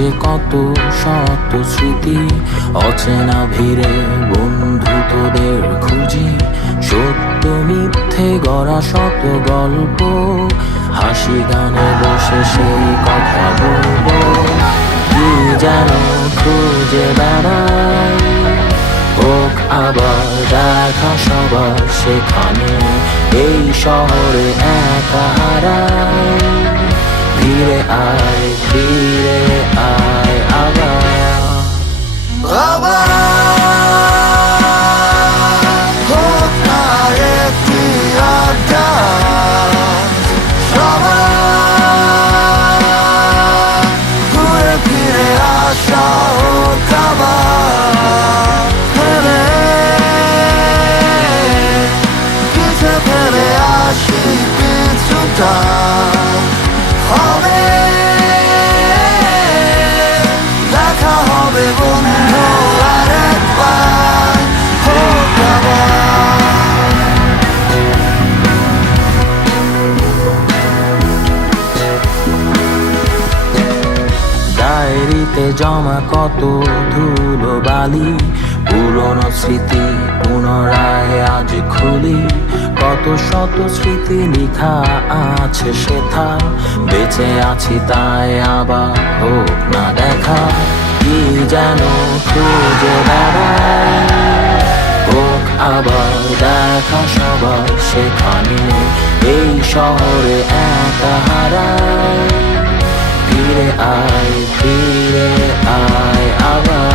আছে কত শত স্মৃতি, অচেনা ভিড়ে বন্ধু তোদের খুঁজি। সত্য মিথ্যে গড়া শত গল্প, হাসি গানে বসে সেই কথা বলবো। কি যেন খুঁজে বেড়াই, হোক আবার দেখা সবার সেখানে। এই শহরে একা হারাই, ফিরে আয় আবার। হোক না একটি আড্ডা, সবার ঘুরে ফিরে আসা হোক আবার। ফেলে পিছে ফেলে আসি কিছুটা, হবে দেখা হবে বন্ধু আরেকবার, হোক আবার। ডায়েরিতে জমা কত ধুলো বালি, পুরনো স্মৃতি পুনরায় আজ খুলি। কত শত স্মৃতি লিখা আছে সেথা, বেঁচে আছি তাই আবার হোক না দেখা। কি যেন খুঁজে বেড়াই, হোক আবার দেখা সবার সেখানে। এই শহরে একা হারাই, ফিরে আয় আবার।